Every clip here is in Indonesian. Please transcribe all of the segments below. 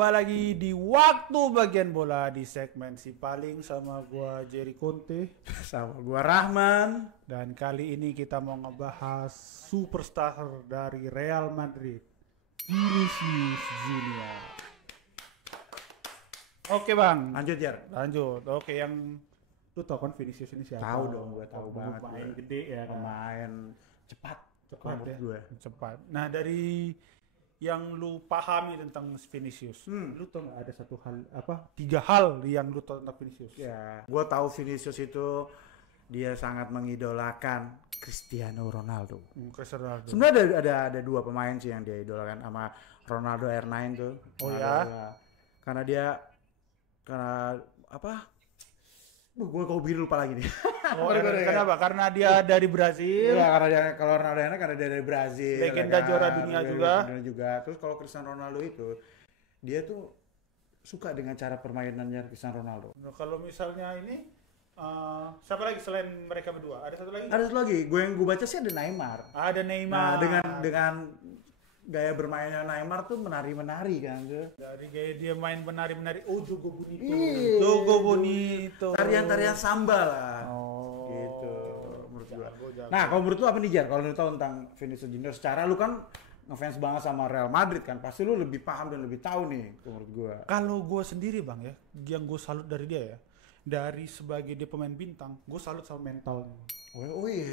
kembali lagi di waktu bagian bola di segmen si paling sama gua Jerry Conte Sama gua Rahman. dan kali ini kita mau ngebahas superstar dari Real Madrid, Vinicius Junior. Oke bang, Lanjut Jar. lanjut. Oke, yang lu tau kan Vinicius ini siapa? Tahu dong, gua tahu banget. Pemain Gua. gede ya kan. Pemain cepat. Cepat menurut ya. gua. Cepat. Nah dari yang lu pahami tentang Vinicius, lu tau nggak ada satu hal tiga hal yang lu tau tentang Vinicius? Ya, gua tahu Vinicius itu dia sangat mengidolakan Cristiano Ronaldo. Cristiano Ronaldo. Sebenarnya ada dua pemain sih yang dia idolakan sama Ronaldo R9 tuh. Oh Ronaldo, ya? Karena apa? Gue kok biru lupa lagi nih. Oh, kenapa? Karena dia dari Brazil. Iya, karena dia kalau Ronaldo karena dia dari Brazil. Legenda juara dunia juga. Legenda juga. Terus kalau Cristiano Ronaldo itu dia tuh suka dengan cara permainannya Cristiano Ronaldo. Nah, kalau misalnya ini siapa lagi selain mereka berdua? Ada satu lagi? Ada satu lagi, gue baca sih ada Neymar. Ada Neymar. Nah, dengan gaya bermainnya Neymar tuh menari-menari kan tuh. Dari gaya dia main menari-menari. Oh, Jogo Bonito. Iya. Jogo Bonito. Tarian-tarian samba lah. Oh. Gitu menurut gua. Jago. Nah, kalau menurut lu apa nih Jar? Kalau lu tahu tentang Vinicius Junior, secara lu kan ngefans banget sama Real Madrid kan, pasti lu lebih paham dan lebih tahu nih menurut gua. Kalau gue sendiri bang ya, yang gue salut dari dia ya, dari sebagai dia pemain bintang, gue salut sama mentalnya. Oh iya.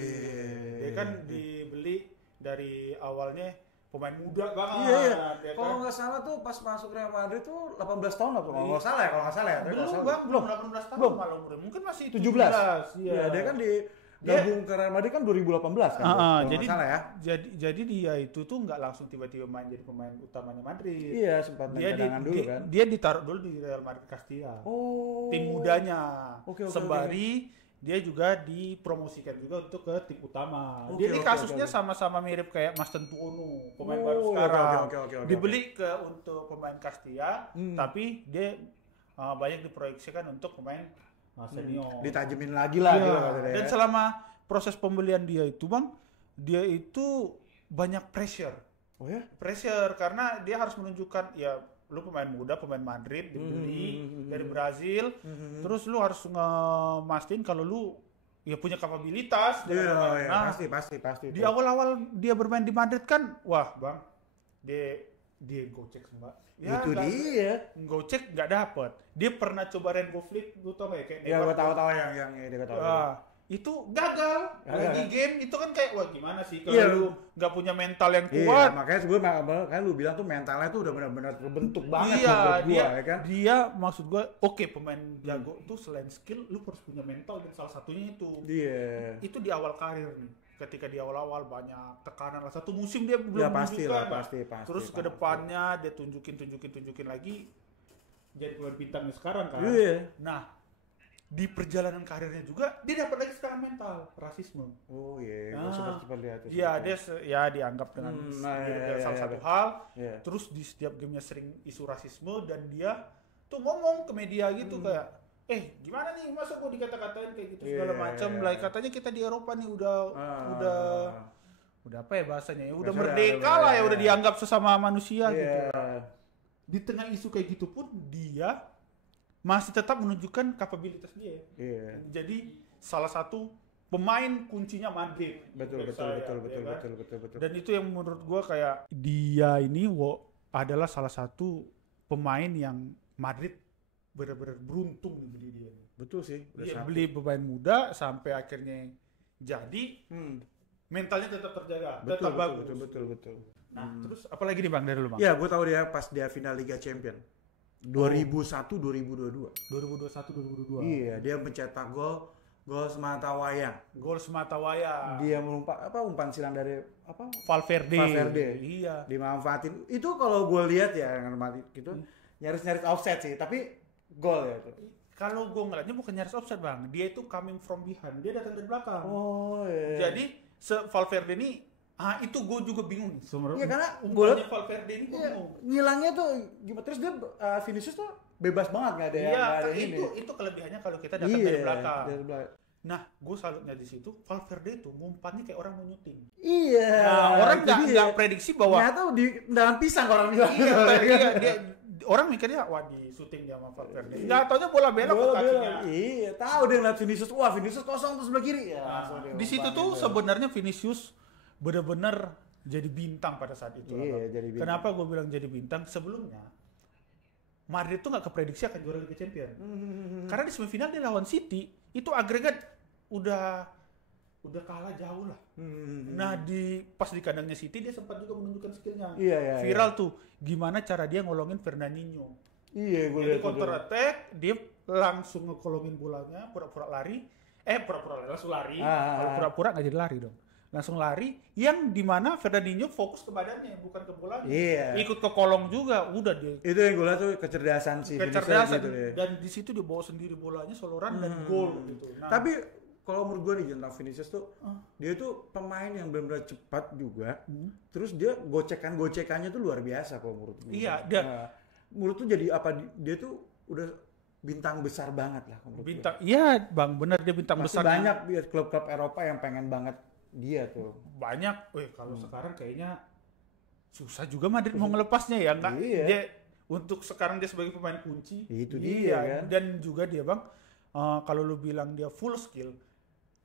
Dia kan dibeli dari awalnya pemain muda banget. Iya. Ya Kalau kan? nggak salah tuh pas masuk Real Madrid tuh 18 tahun apa? Kalau nggak salah ya, Tapi Belum nggak salah. bang, belum 18 tahun Belum. malah umurnya. Mungkin masih 17. 17. Iya, dia kan gabung ke Real Madrid kan 2018 kan. Kalau jadi nggak salah ya. jadi dia itu tuh nggak langsung tiba-tiba main jadi pemain utamanya Madrid. Iya, sempat main cadangan dulu kan. Dia ditaruh dulu di Real Madrid Castilla. Oh. Tim mudanya. Oke, Sembari dia juga dipromosikan juga untuk ke tim utama. Oke, Dia ini oke, kasusnya oke. sama-sama mirip kayak Masten Tuono, pemain baru oke, sekarang. oke. Dibeli untuk pemain Castilla, tapi dia banyak diproyeksikan untuk pemain senior. Ditajemin lagi lah Iya. gitu katanya. Dan selama proses pembelian dia itu bang, dia itu banyak pressure. Oh ya? Pressure karena dia harus menunjukkan ya lu pemain muda, pemain Madrid dibeli dari Brazil, terus lu harus ngemastiin kalau lu ya punya kapabilitas. Iya, bermain. Nah, pasti. di awal-awal dia bermain di Madrid kan, wah bang, dia gocek mbak. Ya, itu dia. Gocek nggak dapet. Dia pernah coba Rainbow Flick, lu tau nggak kayak Ya Neymar gua tuh. tahu yang dia tahu. Itu gagal. Lagi game itu kan kayak wah gimana sih kalau Iya. lu nggak punya mental yang Iya, kuat. makanya gue kan lu bilang tuh mentalnya tuh udah benar-benar terbentuk banget Iya, menurut gua, ya kan? dia maksud gua oke, pemain jago tuh selain skill lu harus punya mental dan salah satunya itu. Iya. Itu di awal karir nih. Ketika di awal-awal banyak tekanan lah. Satu musim dia belum Ya, pasti menunjukkan, lah, Pak. pasti. Terus ke depannya dia tunjukin lagi jadi pemain bintangnya sekarang kan. Iya. Nah, di perjalanan karirnya juga dia dapat lagi sekarang mental rasisme. Oh iya, gua sempat lihat itu. Iya, dia dianggap dengan salah satu hal. Iya. Terus di setiap gamenya sering isu rasisme dan dia tuh ngomong ke media gitu kayak, gimana nih masa gua dikata-katain kayak gitu segala Iya. macam. Lah katanya kita di Eropa nih udah apa ya bahasanya ya? Udah Biasa merdeka ada, lah ya, iya. udah dianggap sesama manusia gitu. Iya. Di tengah isu kayak gitu pun dia masih tetap menunjukkan kapabilitas dia. Iya. Jadi salah satu pemain kuncinya Madrid. Betul. Dan itu yang menurut gua kayak dia ini adalah salah satu pemain yang Madrid benar-benar beruntung nih beli dia. Betul sih. Dia beli pemain muda sampai akhirnya jadi mentalnya tetap terjaga, tetap bagus. Betul. Nah, terus apalagi nih Bang dari lu Bang? Ya, gue tahu dia pas dia final Liga Champion 2001-2022. 2021-2022. Iya, dia mencetak gol semata wayang. Gol semata wayang. Dia umpan silang dari Valverde. Iya. Dimanfaatin. Itu kalau gue lihat ya gitu, nyaris offset sih, tapi gol ya itu. Kalau gue ngeliatnya bukan nyaris offside Bang, dia itu coming from behind, dia datang dari belakang. Oh iya. Jadi Valverde ini, itu gue juga bingung. Iya karena umpannya Valverde ini gue bingung. ngilangnya tuh gimana, terus dia Vinicius tuh bebas banget nggak ada Iya, nggak ada ini. itu kelebihannya kalau kita datang dari belakang. Dari belakang. Nah, gue salutnya di situ, Valverde itu ngumpannya kayak orang mau nyuting. Iya. Nah, orang itu dia. nggak prediksi bahwa Ternyata di dalam pisang orang bilang. iya, dia orang mikirnya wah di syuting dia sama Valverde. Enggak taunya bola belok ke kakinya. Iya, tahu dia ngeliat Vinicius, wah Vinicius kosong terus sebelah kiri. Ya, Di situ tuh sebenarnya Vinicius benar-benar jadi bintang pada saat itu. Iya, jadi bintang. Kenapa gue bilang jadi bintang? Sebelumnya Madrid tuh nggak keprediksi akan juara Liga Champions. Karena di semifinal dia lawan City, itu agregat udah kalah jauh lah. Nah pas di kandangnya City dia sempat juga menunjukkan skillnya. Iya, Viral tuh, gimana cara dia ngolongin Fernandinho. Iya, gue Jadi lihat counter attack, dia langsung ngekolongin bolanya, pura-pura lari, langsung lari, kalau pura-pura nggak jadi lari dong. Langsung lari, yang dimana Fernandinho fokus ke badannya, bukan ke bolanya. Iya. Ikut ke kolong juga, udah dia. Itu yang gue lihat tuh kecerdasan sih. Kecerdasan, gitu deh. dan di situ dia bawa sendiri bolanya, soloran dan gol gitu. Nah, Tapi kalau menurut gue nih tentang Vinicius tuh, dia tuh pemain yang benar-benar cepat juga. Terus dia gocekannya tuh luar biasa kalau menurut gue. Iya, menurut tuh jadi apa? Dia tuh udah bintang besar banget lah menurut bintang. Iya, Bang, benar dia bintang gue. besar. Banyak klub-klub Eropa yang pengen banget dia tuh. Banyak. Kalau sekarang kayaknya susah juga Madrid mau ngelepasnya ya, enggak? Iya. Dia untuk sekarang dia sebagai pemain kunci. Itu dia kan. Dan juga dia, Bang, kalau lu bilang dia full skill,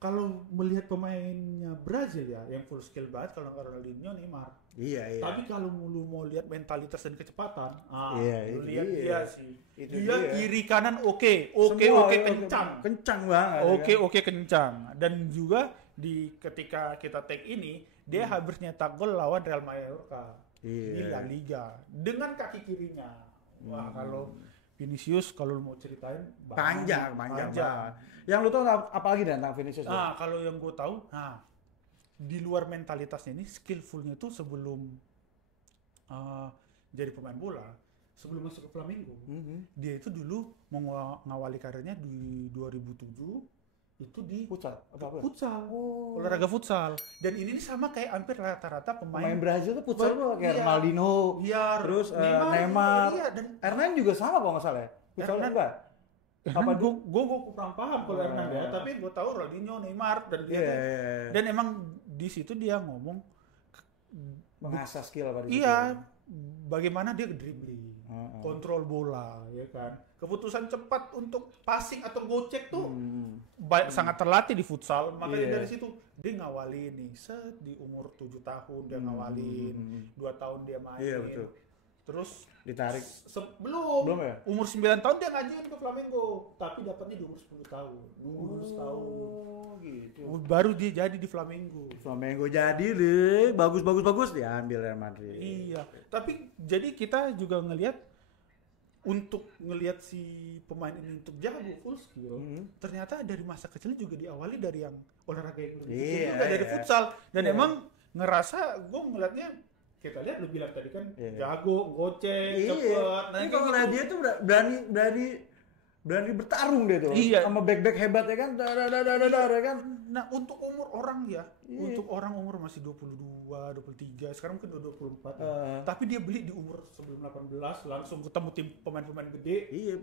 kalau melihat pemainnya Brazil ya, yang full skill banget kalau nggak Ronaldinho, Neymar. Iya. Tapi kalau lu mau lihat mentalitas dan kecepatan, lu itu lihat dia. dia sih. Itu dia dia. kiri kanan oke, kencang. Kencang banget. Oke, kencang. Dan juga ketika kita take ini, dia habis nyetak gol lawan Real Mallorca di La Liga dengan kaki kirinya. Wah, kalau Vinicius kalau lu mau ceritain panjang banget. Yang lu tahu apa lagi tentang Vinicius? Kalau yang gue tahu, di luar mentalitasnya ini, skillfulnya itu sebelum jadi pemain bola, sebelum masuk ke Flamengo, dia itu dulu mau ngawali karirnya di 2007 itu di futsal. Futsal. Olahraga futsal. Dan ini sama kayak hampir rata-rata pemain Brazil tuh futsal tuh kayak Ronaldinho, terus Neymar, dan Hernan juga sama kalau nggak salah ya. Futsal enggak? Apa gue kurang paham kalau Hernan ya, tapi gue tahu Ronaldinho, Neymar dan dia dan emang di situ dia ngomong mengasah skill apa di situ. Iya, bagaimana dia dribbling, kontrol bola, ya kan. Keputusan cepat untuk passing atau gocek tuh sangat terlatih di futsal. Makanya dari situ dia ngawalin nih, di umur 7 tahun dia ngawalin, 2 tahun dia main. Iya, betul. Terus ditarik belum ya? Umur 9 tahun dia ngajuin ke Flamengo, tapi dapatnya di umur 10 tahun. Nunggu 12 tahun. Gitu. Baru dia jadi di Flamengo. Flamengo jadi deh, bagus diambil Real Madrid. Iya, tapi jadi kita juga ngelihat untuk ngelihat si pemain ini untuk jago full skill, ternyata dari masa kecil juga diawali dari yang olahraga yang lebih juga dari futsal. Dan emang ngerasa gue ngeliatnya, kita lihat lu bilang tadi kan jago, gocek, cepet. Nah, kalau ngeliat dia tuh berani bertarung dia tuh. Sama back hebat ya kan. Kan. Nah, untuk umur orang ya, untuk orang umur masih 22, 23, sekarang mungkin udah 24 ya. Tapi dia beli di umur sebelum 18 langsung ketemu tim pemain-pemain gede. Iya,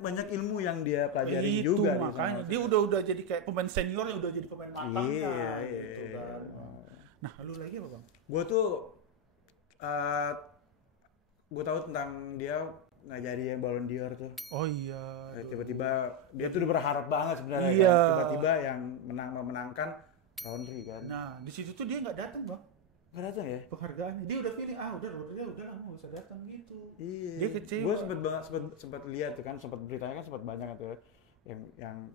banyak ilmu yang dia pelajari juga. Itu makanya dia udah jadi kayak pemain senior yang udah jadi pemain matang gitu kan. Nah, lu lagi apa, Bang? Gue tuh gue tahu tentang dia nggak jadi yang Ballon d'Or tuh. Oh iya. Tiba-tiba dia tuh udah berharap banget sebenarnya. Iya. Kan? Tiba-tiba yang memenangkan Rodri kan. Nah di situ tuh dia nggak datang, Bang. Nggak datang ya? Penghargaannya dia udah feeling udah Rodri udah nggak usah datang gitu. Iya. Dia kecewa. Gue sempat lihat tuh kan, sempat beritanya kan sempat banyak tuh yang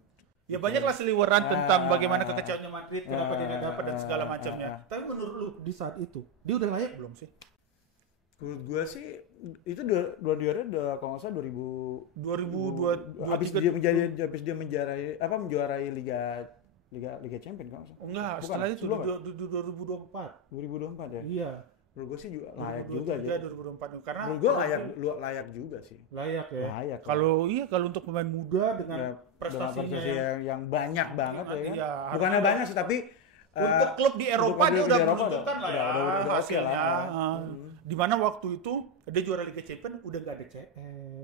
ya banyak lah seliweran tentang bagaimana kekecewaannya Madrid, kenapa dia nggak dapat dan segala macamnya. Tapi menurut lu di saat itu dia udah layak belum sih? Menurut gue sih itu dua kalau nggak salah 2002 habis dia menjuarai Liga Champions kan? Enggak, setelah itu 2024 ya. Iya. Menurut gue sih juga layak juga ya. 2024 karena menurut gue layak juga sih. Layak ya. Layak. Kalau untuk pemain muda dengan prestasinya yang banyak banget ya kan. Iya, bukannya banyak sih tapi untuk klub di Eropa dia udah menunjukkan lah ya udah hasilnya. Di mana waktu itu dia juara Liga Champions udah gak ada CS.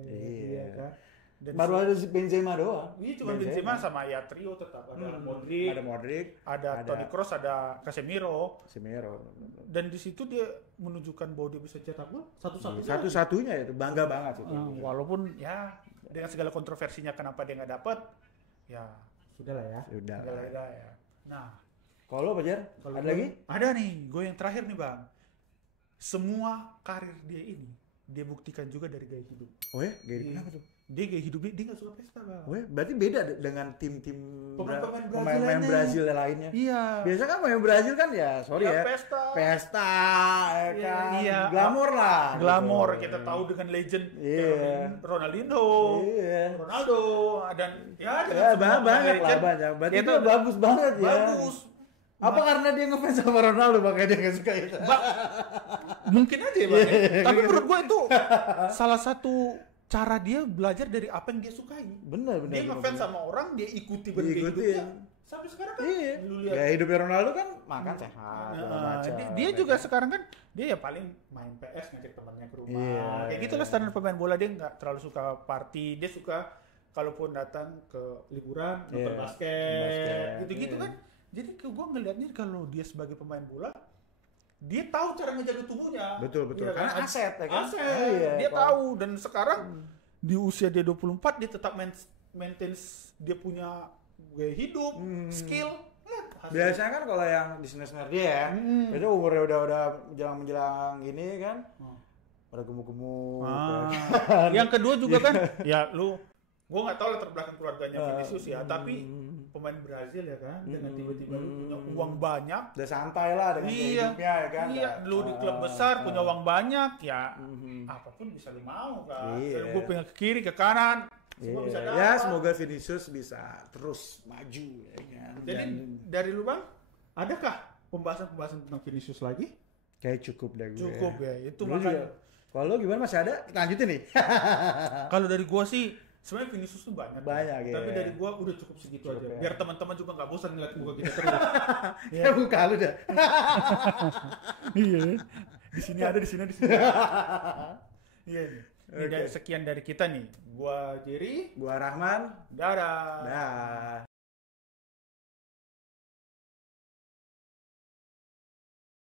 Iya kan. Dan Baru ada si Benzema doang. Iya cuma Benzema sama ya trio tetap ada Modric, ada Toni Kroos, ada Casemiro. Dan di situ dia menunjukkan bahwa dia bisa cetak gol Satu-satunya itu bangga banget itu. Walaupun ya dengan segala kontroversinya kenapa dia nggak dapat, ya sudahlah ya. Sudah ya. Nah, kalau Pajar, ada lagi? Ada nih, gue yang terakhir nih Bang. Semua karir dia ini dia buktikan juga dari gaya hidup. Oh ya, gaya hidup kenapa tuh? Dia gaya hidup dia nggak suka pesta Bang. Oh ya, berarti beda dengan tim-tim pemain Brazil lainnya. Iya. Biasa kan pemain Brazil kan ya, sorry ya. Pesta, ya kan. Iya. Glamor lah. Glamor gitu. Kita tahu dengan legend Ronaldinho, Ronaldo dan banyak. Berarti itu bagus banget ya. Bagus. Apa karena dia ngefans sama Ronaldo makanya dia nggak suka itu? Mungkin aja Bang. Tapi menurut gue itu salah satu cara dia belajar dari apa yang dia sukai. Benar. Dia ngefans sama orang, dia ikuti hidupnya. Sampai sekarang kan lu lihat. Ya hidupnya Ronaldo kan makan sehat. Dia juga sekarang kan dia ya paling main PS ngajak temannya ke rumah. Kayak gitulah standar pemain bola, dia nggak terlalu suka party. Dia suka kalaupun datang ke liburan nonton basket. Gitu-gitu kan. Jadi gue ngelihatnya kalau dia sebagai pemain bola, dia tahu cara ngejaga tubuhnya. Betul. Ya, karena aset ya kan? Dia tahu. Dan sekarang di usia dia 24 dia tetap maintain dia punya gaya hidup, skill. Biasanya kan kalau yang di senior dia ya, itu umurnya udah menjelang ini kan, udah gemuk-gemuk. Yang kedua juga kan, ya gue nggak tahu latar belakang keluarganya Vinicius ya, tapi pemain Brazil ya kan, dengan tiba-tiba lu punya uang banyak, udah santai lah dengan hidupnya ya kan. Iya, lu di klub besar punya uang banyak ya, apapun bisa lu mau kan. Gue pengen ke kiri ke kanan, semua bisa dapat. Ya semoga Vinicius bisa terus maju ya kan. Jadi dari lu Bang, adakah pembahasan tentang Vinicius lagi? Kayak cukup deh gue. Cukup ya, itu makanya. Kalau gimana masih ada? Kita lanjutin nih. Kalau dari gua sih sebenarnya Vinicius tuh banyak ya. Tapi dari gua udah cukup segitu aja. Biar teman-teman juga nggak bosan ngeliat muka kita terus. Ya buka lu dah. Iya. Di sini ada, di sini. Iya. Sekian dari kita nih. Gua Jerry, gua Rahman. Dadah.